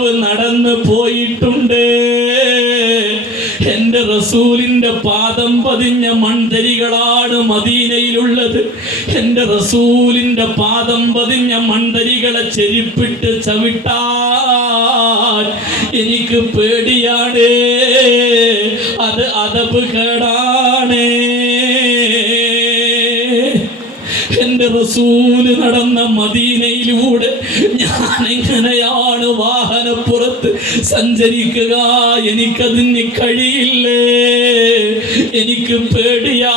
സഹാബാവ് നടന്നു പോയിട്ടുണ്ട്. എന്റെ റസൂലിന്റെ പാദം പതിഞ്ഞ മൺതരികളാണ് മദീനയിലുള്ളത്. എന്റെ റസൂലിന്റെ പാദം പതിഞ്ഞ മൺതരികളെ ചെരിപ്പിട്ട് ചവിട്ടാൻ എനിക്ക് പേടിയാണ്. അത് അതപ് കേടാണ് എന്റെ റസൂൽ നടന്ന മദീനയിലൂടെ ഞാൻ എങ്ങനെയാണ് വാഹനപ്പുറത്ത് സഞ്ചരിക്കുക? എനിക്കതിന് കഴിയില്ലേ? എനിക്ക് പേടിയാ.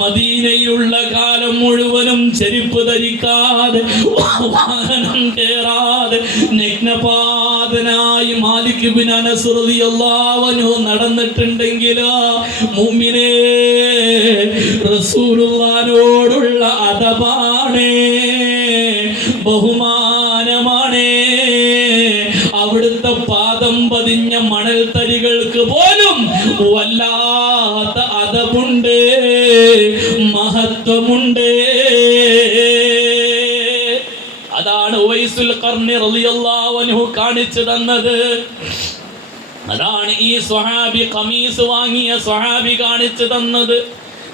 മദീനയിലുള്ള കാലം മുഴുവനും ചെരുപ്പ് ധരിക്കാതെ വാഹനം കേറാതെ നഗ്നപാതനായി മാലിക് ബിൻ നടന്നിട്ടുണ്ടെങ്കിലോ റളിയല്ലാഹു റസൂലുള്ളാഹിനോടുള്ള അദബാണ് ബഹുമാനമാണ്. അവിടുത്തെ പാദം പതിഞ്ഞ മണൽ തരികൾക്ക് പോലും വല്ലാത്ത അതമുണ്ട് മഹത്വമുണ്ട്. അതാണ് ഉവൈസുൽ കർണി റളിയല്ലാഹു കാണിച്ചു തന്നത്. അതാണ് ഈ സ്വഹാബി കമീസ് വാങ്ങിയ സ്വഹാബി കാണിച്ചു തന്നത്.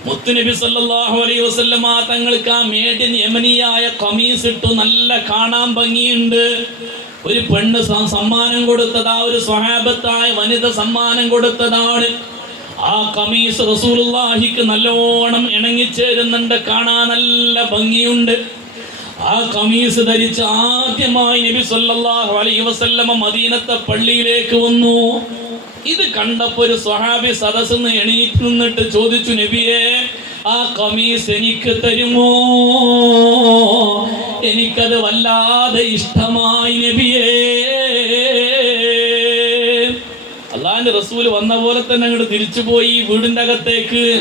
മുത്തുനബി സല്ലല്ലാഹു അലൈഹി വസല്ലമ തങ്ങൾക്ക് ആ മേഡിൻ യമനിയായ ഖമീസ് ഇട്ടു നല്ല കാണാൻ ഭംഗിയുണ്ട്. ഒരു പെണ്ണ് സമ്മാനം കൊടുത്തതാ ഒരു സ്വഹാബത്തായ വനിത സമ്മാനം കൊടുത്തതാണ്. ആ കമീസ് റസൂലുള്ളാഹിക്ക് നല്ലോണം ഇണങ്ങിച്ചേരുന്നുണ്ട് കാണാൻ നല്ല ഭംഗിയുണ്ട്. ആ കമീസ് ധരിച്ച് ആദ്യമായി നബി സല്ലല്ലാഹു അലൈഹി വസല്ലമ മദീനത്തെ പള്ളിയിലേക്ക് വന്നു. ഇത് കണ്ടപ്പോ ഒരു സ്വഹാബി സദസ് എണീറ്റ് നിന്നിട്ട് ചോദിച്ചു നബിയെ ആ കമീസ് എനിക്ക് തരുമോ? എനിക്കത് വല്ലാതെ ഇഷ്ടമായി നബിയേ. അള്ളാന്റെ റസൂൽ വന്ന പോലെ തന്നെ അങ്ങോട്ട് തിരിച്ചു പോയി വീടിന്റെ അകത്തേക്ക്.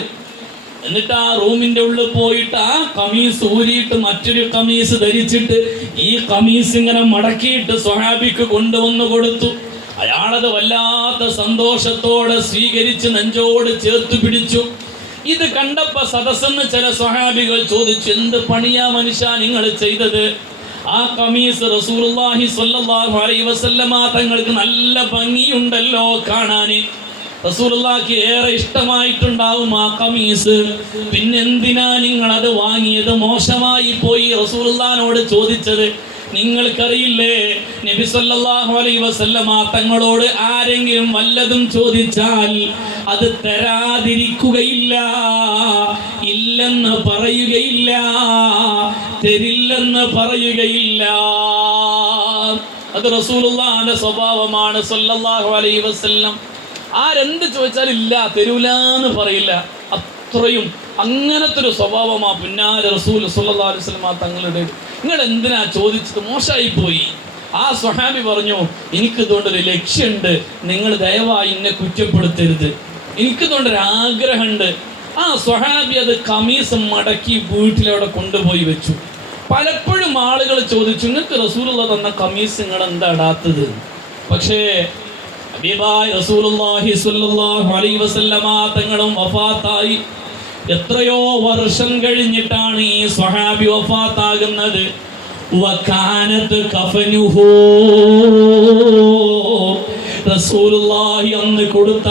എന്നിട്ട് ആ റൂമിന്റെ ഉള്ളിൽ പോയിട്ട് ആ കമീസ് ഊരിയിട്ട് മറ്റൊരു കമീസ് ധരിച്ചിട്ട് ഈ കമീസ് ഇങ്ങനെ മടക്കിയിട്ട് സ്വഹാബിക്ക് കൊണ്ടുവന്നു കൊടുത്തു. അയാളത് വല്ലാത്ത സന്തോഷത്തോടെ സ്വീകരിച്ച് നെഞ്ചോട് ചേർത്ത് പിടിച്ചു. ഇത് കണ്ടപ്പോ സദസ്സെന്ന് ചില സ്വഹാബികൾ ചോദിച്ചു എന്ത് പണിയാ മനുഷ്യ നിങ്ങൾ ചെയ്തത്? ആ കമീസ് സ്വല്ലല്ലാഹു അലൈഹി വസല്ലമ തങ്ങൾക്ക് നല്ല ഭംഗിയുണ്ടല്ലോ കാണാന്. റസൂർലാക്ക് ഏറെ ഇഷ്ടമായിട്ടുണ്ടാവും ആ കമീസ്. പിന്നെന്തിനാ നിങ്ങൾ അത് വാങ്ങിയത്? മോശമായി പോയി റസൂർലാനോട് ചോദിച്ചത്. നിങ്ങൾക്കറിയില്ലേ? നബി സല്ലല്ലാഹു അലൈഹി വസല്ലമ തങ്ങളോട് ആരെങ്കിലും വല്ലതും ചോദിച്ചാൽ അത് തരാതിരിക്കുകയില്ല ഇല്ലെന്ന് പറയുകയില്ല തരില്ലെന്ന് പറയുകയില്ല. അത് റസൂലുള്ളാഹിന്റെ സ്വഭാവമാണ്. സല്ലല്ലാഹു അലൈഹി വസല്ലം ആരെന്ത് ചോദിച്ചാലും ഇല്ല തരൂലെന്ന് പറയില്ല. അത്രയും അങ്ങനത്തെ ഒരു സ്വഭാവമാ പിന്നാലെ റസൂൽ വസല്ലം തങ്ങളുടെ നിങ്ങൾ എന്തിനാ ചോദിച്ചത്? മോശമായി പോയി ആ സ്വഹാബി പറഞ്ഞു എനിക്ക് ഇതുകൊണ്ടൊരു ലക്ഷ്യമുണ്ട്. നിങ്ങൾ ദയവായി എന്നെ കുറ്റപ്പെടുത്തരുത്. എനിക്ക് ഇതുകൊണ്ടൊരു ആഗ്രഹമുണ്ട്. ആ സ്വഹാബി അത് കമീസ് മടക്കി വീട്ടിലവിടെ കൊണ്ടുപോയി വെച്ചു. പലപ്പോഴും ആളുകൾ ചോദിച്ചു നിങ്ങൾക്ക് റസൂലുള്ള തന്ന കമീസ് നിങ്ങൾ എന്താ ഇടാത്തത്? പക്ഷേ തങ്ങളും വഫാത്തായി. എത്രയോ വർഷം കഴിഞ്ഞിട്ടാണ് ഈ സ്വഹാബി വഫാത്താകുന്നത്. വകാനത്ത് കഫനുഹു. റസൂലുള്ളാഹി അന്ന് കൊടുത്ത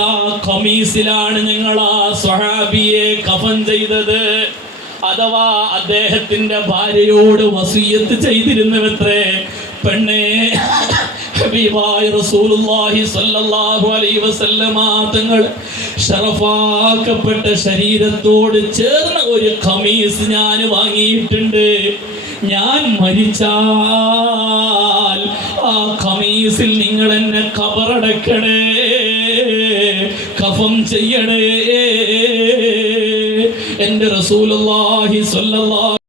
കമീസിലാണ് ഞങ്ങൾ ആ സ്വഹാബിയെ കഫൻ ചെയ്തത്. അഥവാ അദ്ദേഹത്തിന്റെ ഭാര്യയോട് വസീയത്ത് ചെയ്തിരുന്നുവത്രേ പെണ്ണേ ഹബീബായ റസൂലുള്ളാഹി സ്വല്ലല്ലാഹു അലൈഹി വസല്ലമ തങ്ങൾ ഷറഫാക്കപ്പെട്ട ശരീരത്തോട് ചേർന്ന ഒരു ഖമീസ് ഞാൻ വാങ്ങിയിട്ടുണ്ട്. ഞാൻ മരിച്ചാൽ ആ ഖമീസിൽ നിങ്ങൾ എന്നെ കബറടക്കണേ കഫം ചെയ്യണേ. എന്റെ റസൂലുള്ളാഹി സ്വല്ലല്ലാഹു